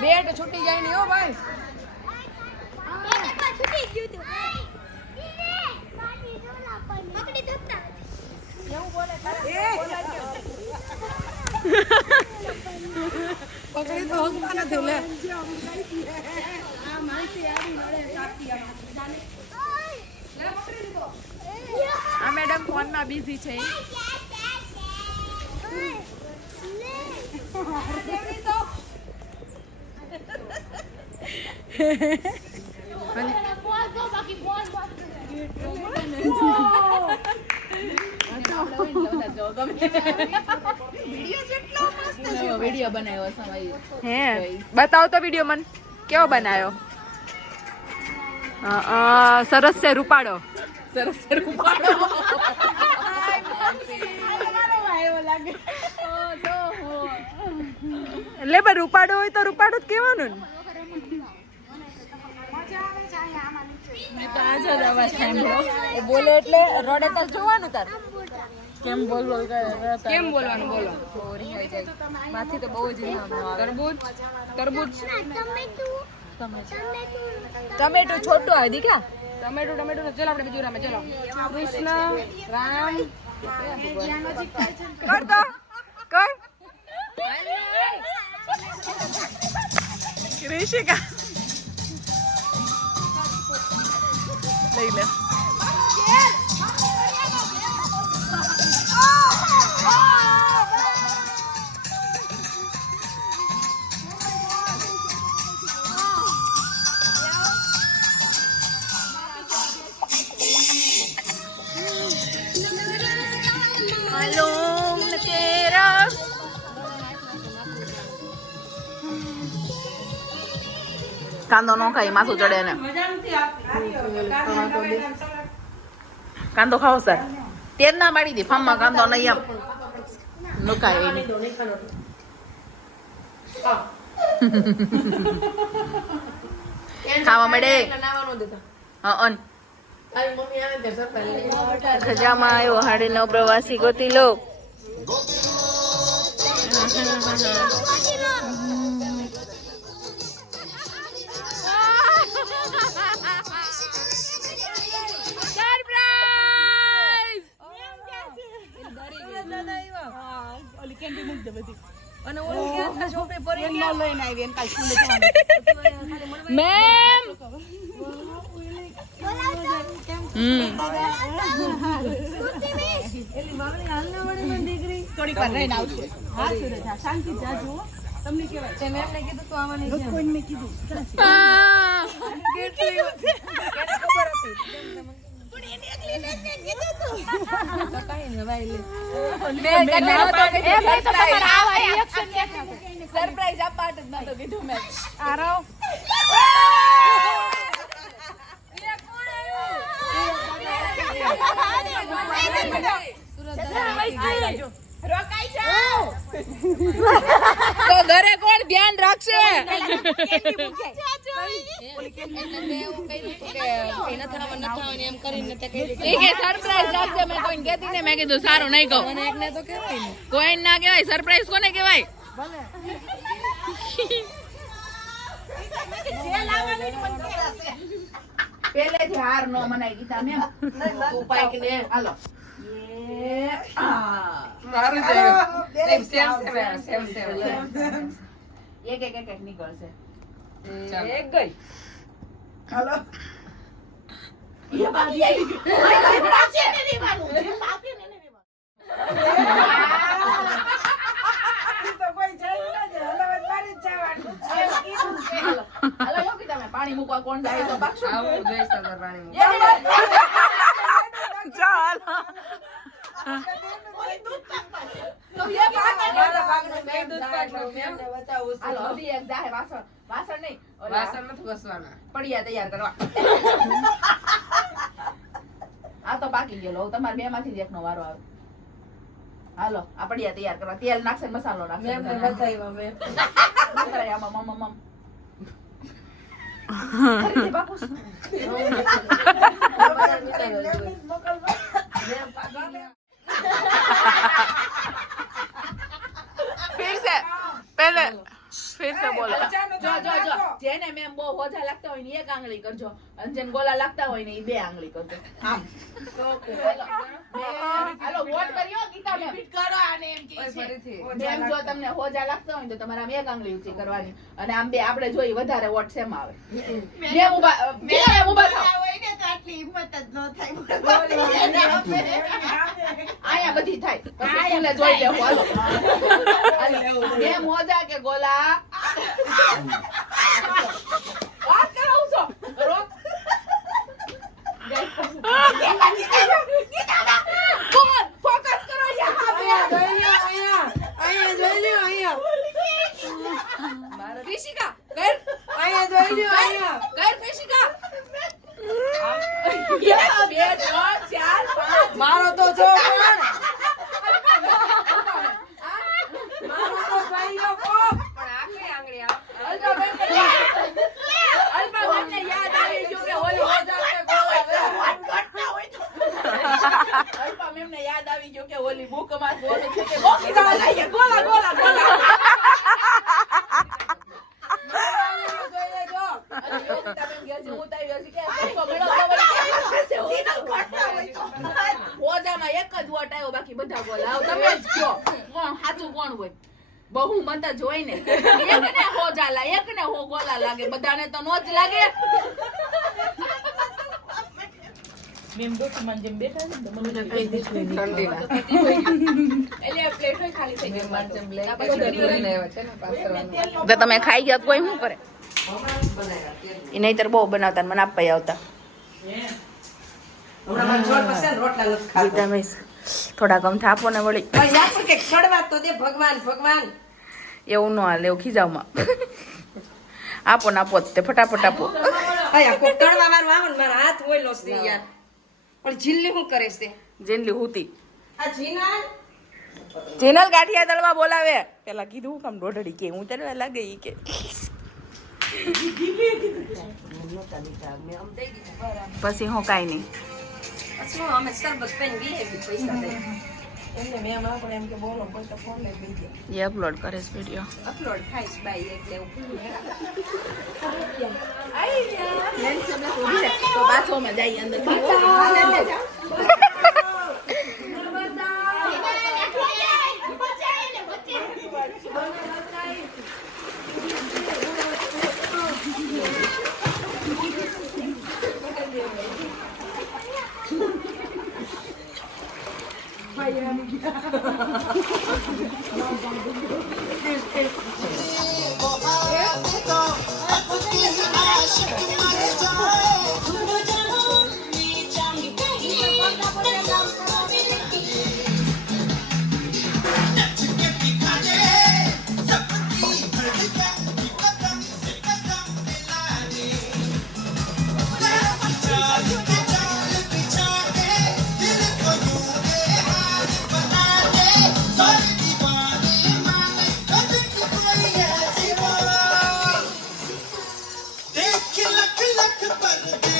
બેટ છૂટી જાય નહીં હો ભાઈ. છૂટી ગયું તું. પકડી ધક્કા. એવું બોલે પકડી તો હકતા નથી લે. આ માલતી આવી મળે સાપી આ મેડમ ફોનમાં બિઝી છે. વિડીયો બનાવ્યો હે બતાવો તો વિડીયો મને કેવો બનાવ્યો. સરસ છે રૂપાળો. સરસ છે રૂપાળો. એટલે પણ રૂપાડો હોય તો રૂપાડો જ કહેવાનું ને. બોલે એટલે રોડે તાર જોવાનું તાર. કેમ બોલવાનું બોલો. માથી તો બહુ જ તરબૂચ ટમેટો છોટો આ દીકરા. ટમેટો ચલો આપણે બીજું રામે ચલો. કૃષ્ણ રામ કર દો કર. ઋષિકા લઈ લે. કાંદો નો ખાઈ માથું ચડે ને. કાંદો ખાઓ સર. તેલ ના મારી દે ફામમાં કાંદો નહીં આમ નુકાય નહીં. ખાવા મળે. ખજામાં આવ્યો 9:30 પ્રવાસી ગોતી લો. સરપ્રાઈઝ આપવા જ નતો કીધું મેં. તો ઘરે કોણ ધ્યાન રાખશે? સરપ્રાઈઝ રાખશે. મેં કોઈને કહેતી ને, મેં કીધું સારું નહીં કહું. કોઈ ના કહેવાય. સરપ્રાઈઝ કોને કહેવાય? પેલેથી હાર નો મનાઈ ગીતા મેમ. ઉપાય કે લે હાલો. એક નીકળશે. એક ગઈ. હાલો. પાણી મૂકવા કોણ જાય તો પડ્યા તૈયાર કરવા. આ તો પાકી ગયેલો. તમારે બે માંથી એક નો વારો આવે. હાલો આ પડ્યા તૈયાર કરવા. તેલ નાખશે, મસાલો નાખશે. फिर से बोलो. જો જેને મેમ બહુ હોજા લાગતા હોય ને એક આંગળી કરજો અને જેને ગોલા લાગતા હોય ને એ બે આંગળી કરજો આમ હાલો વોટ કર્યો ગીતા મેમ કરો આને એમ કે છે મેમ જો તમને હોજા લાગતા હોય તો તમારે આમ એક આંગળી ઊંચી કરવાની અને આમ બે આપણે જોઈ વધારે વોટ સેમ આવે મેમ ઊભા થાવ હોય ને તો આટલી હિંમત જ ન થાય આયા બધી થાય પછી સ્કૂલે જોઈ લેવું હાલો મેમ હોજા કે ગોલા વાત કરાવું છો રોક કોણ ફોકસ કરો યહાં पे कृषिका कर कर कृषिका ये 2 3 4 5 મારો તો જો પણ મારો તો ભાઈઓ કોપ પણ આખી આંગળી અલ્પા મને યાદ આવી ગયું કે ઓલી હોજા કે ગોલા અલ્પા મેમને યાદ આવી ગયું કે ઓલી બુકમાં બોલું છે કે ગોલા ગોલા ગોલા હોજામાં એક જ વોટ આવ્યો બાકી બધા ગોલા તમે જ કયો કોણ સાચું કોણ હોય બહુ મત જ હોય ને એકને હોજા લા એકને હો ગોલા લાગે બધાને તો નો જ લાગે મેમ ડોક્યુમેન્ટ જેમ બેઠા છે તો મને કઈ દીધું એટલે પ્લેટ હોય ખાલી થઈ ગઈ માર જેમ તમે ખાઈ ગયા કોઈ શું કરે એ નહીતર બહુ બનાવતા મને આપવા આવતા થોડા કમ થાપો ને વળી ભગવાન એવું ન હાલે એવું ખીજાવમાં આપો ને આપો તે ફટાફટ આપો મારા હાથ હોય છે યાર પણ જીલ્લી શું કરે છે જેનલી હુતી આ જીના જેનલ ગાંઠિયા તળવા બોલાવે પેલા કીધું કામ દોઢડી કે હું તળવા લાગે ઈ કે પછી હું કાઈ નહીં પછી અમે સરબત પીને ગઈએ પૈસા દે એમને મેમ આપણે એમ કે બોલો કોઈ તો ફોન લઈ દઈએ એ અપલોડ કરે છે વિડિયો અપલોડ થાય છે બાઈ એટલે તો પાછો અમે જઈએ અંદર देख लख लख पर